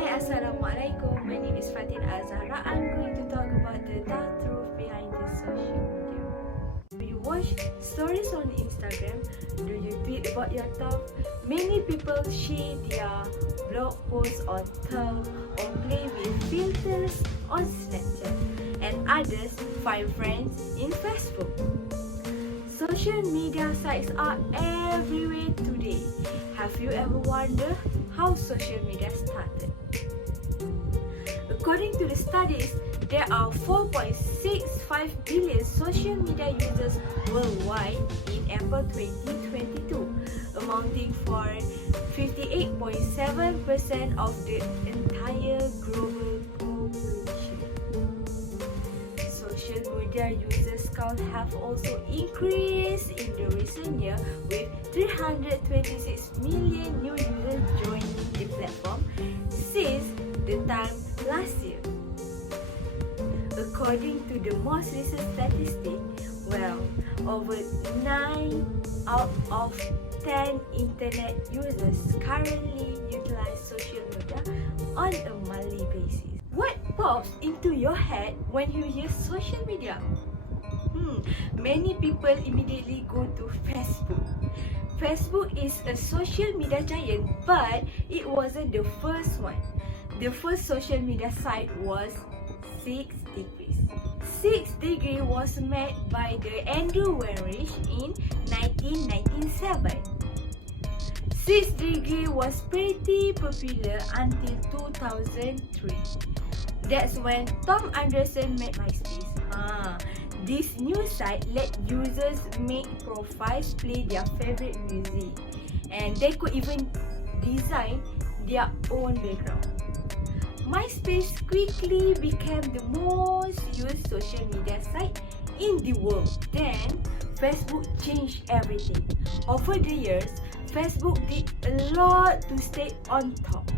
Hi, Assalamualaikum. My name is Fatin Azzahra. I'm going to talk about the dark truth behind the social media. Do you watch stories on Instagram? Do you tweet about your thoughts? Many people share their blog posts on Tumblr or play with filters on Snapchat, and others find friends in Facebook. Social media sites are everywhere today. Have you ever wondered how social media started? According to the studies, there are 4.65 billion social media users worldwide in April 2022, amounting for 58.7% of the entire global population. Social media users count have also increased in the recent year, with 326 million new users joining the platform since the time last year. According to the most recent statistic, over 9 out of 10 internet users currently utilize social media on a monthly basis. What pops into your head when you use social media? Many people immediately go to Facebook. Facebook is a social media giant, but it wasn't the first one. The first social media site was 6 Degrees. 6 Degrees was made by the Andrew Wenrich in 1997. 6 Degrees was pretty popular until 2003. That's when Tom Anderson made MySpace. This new site let users make profiles, play their favorite music, and they could even design their own background. MySpace quickly became the most used social media site in the world. Then, Facebook changed everything. Over the years, Facebook did a lot to stay on top.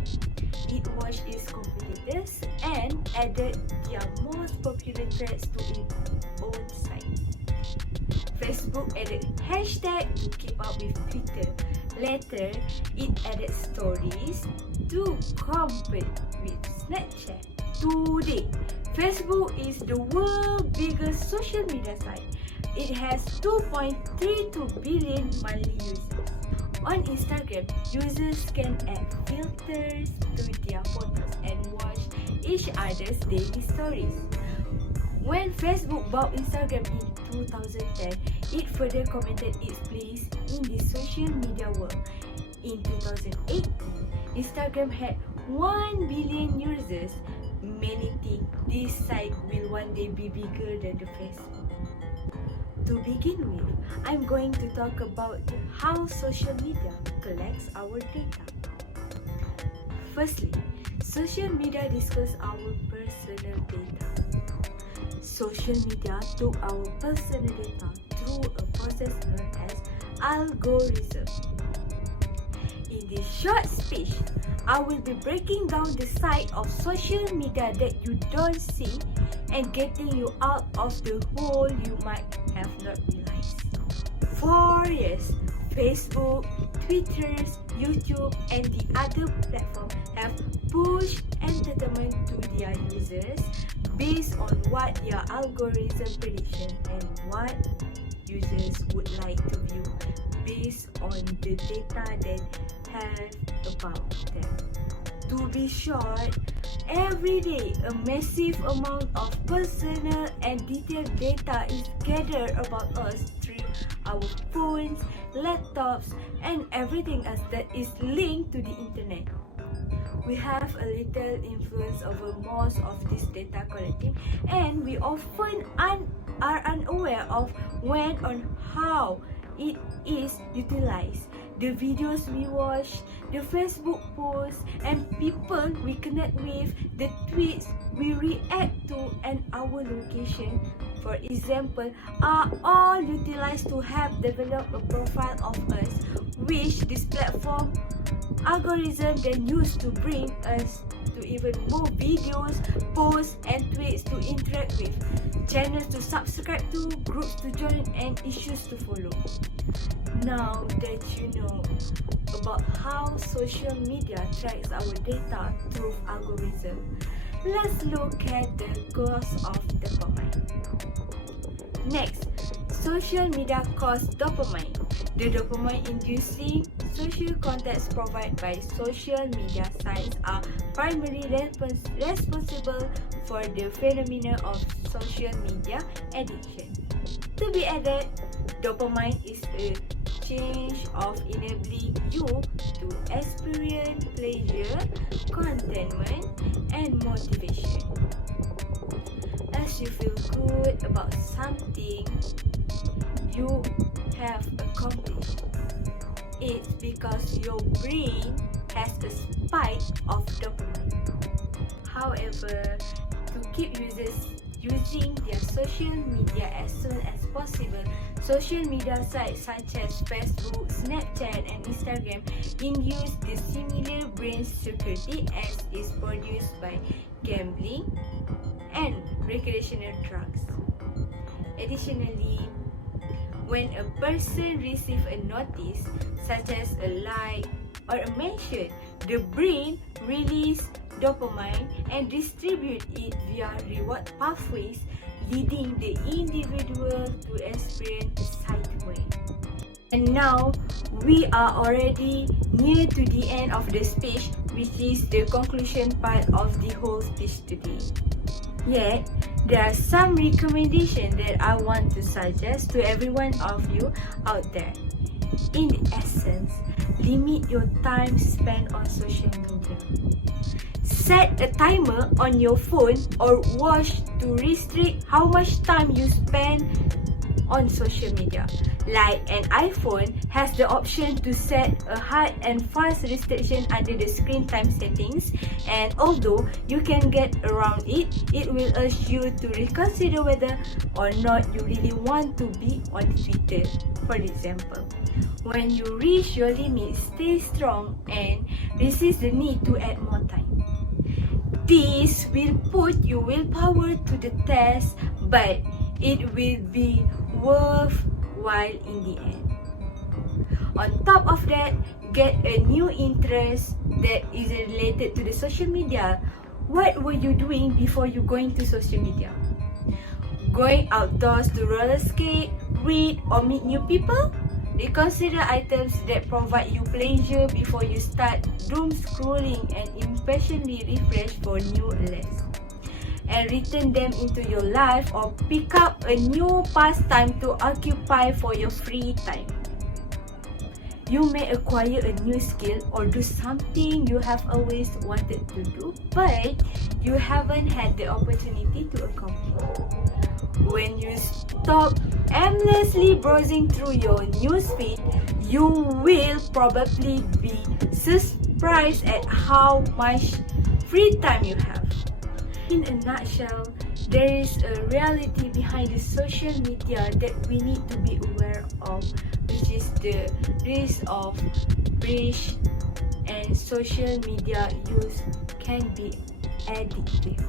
It watched its competitors and added their most popular threads to its own site. Facebook added hashtag to keep up with Twitter. Later, it added stories to compete with Snapchat. Today, Facebook is the world's biggest social media site. It has 2.32 billion monthly users. On Instagram, users can add filters to their photos and watch each other's daily stories. When Facebook bought Instagram in 2010, it further cemented its place in the social media world. In 2008, Instagram had 1 billion users. Many think this site will one day be bigger than the Facebook. To begin with, I'm going to talk about how social media collects our data. Firstly, social media discusses our personal data. Social media took our personal data through a process known as algorithm. In this short speech, I will be breaking down the side of social media that you don't see and getting you out of the hole you might have not realized. For years, Facebook, Twitter, YouTube, and the other platforms have pushed entertainment to their users based on what their algorithm prediction and what users would like to view based on the data they have about them. To be short, every day a massive amount of personal and detailed data is gathered about us through our phones, laptops, and everything else that is linked to the internet. We have a little influence over most of this data collecting, and we often are unaware of when and how it is utilized. The videos we watch, the Facebook posts, and people we connect with, the tweets we react to, and our location, for example, are all utilized to help develop a profile of us, which this platform algorithm then use to bring us to even more videos, posts, and tweets to interact with, channels to subscribe to, groups to join, and issues to follow. Now that you know about how social media tracks our data through algorithm, let's look at the cause of dopamine. Next, social media cause dopamine. The dopamine-inducing social contacts provided by social media sites are primarily responsible for the phenomenon of social media addiction. To be added, dopamine is a change of enabling you to experience pleasure, contentment, and motivation. As you feel good about something you have accomplished, it's because your brain has a spike of dopamine. However, to keep users using their social media as soon as possible, social media sites such as Facebook, Snapchat, and Instagram induce the similar brain circuitry as is produced by gambling and recreational drugs. Additionally, when a person receives a notice, such as a like or a mention, the brain releases dopamine and distributes it via reward pathways, leading the individual to experience excitement. And now, we are already near to the end of the speech, which is the conclusion part of the whole speech today. Yet, there are some recommendations that I want to suggest to every one of you out there. In essence, limit your time spent on social media. Set a timer on your phone or watch to restrict how much time you spend on social media. Like an iPhone has the option to set a hard and fast restriction under the screen time settings, and although you can get around it, it will urge you to reconsider whether or not you really want to be on Twitter, for example. When you reach your limit, stay strong and resist the need to add more time. This will put your willpower to the test, but it will be worthwhile in the end. On top of that, get a new interest that is related to the social media. What were you doing before you going to social media? Going outdoors to roller skate, read, or meet new people? Reconsider items that provide you pleasure before you start doom scrolling and impatiently refresh for new alerts. And return them into your life or pick up a new pastime to occupy for your free time. You may acquire a new skill or do something you have always wanted to do, but you haven't had the opportunity to accomplish. When you stop aimlessly browsing through your newsfeed, you will probably be surprised at how much free time you have. In a nutshell, there is a reality behind the social media that we need to be aware of, which is the risk of binge and social media use can be addictive.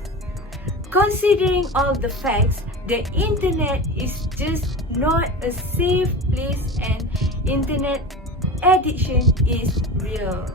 Considering all the facts, the internet is just not a safe place and internet addiction is real.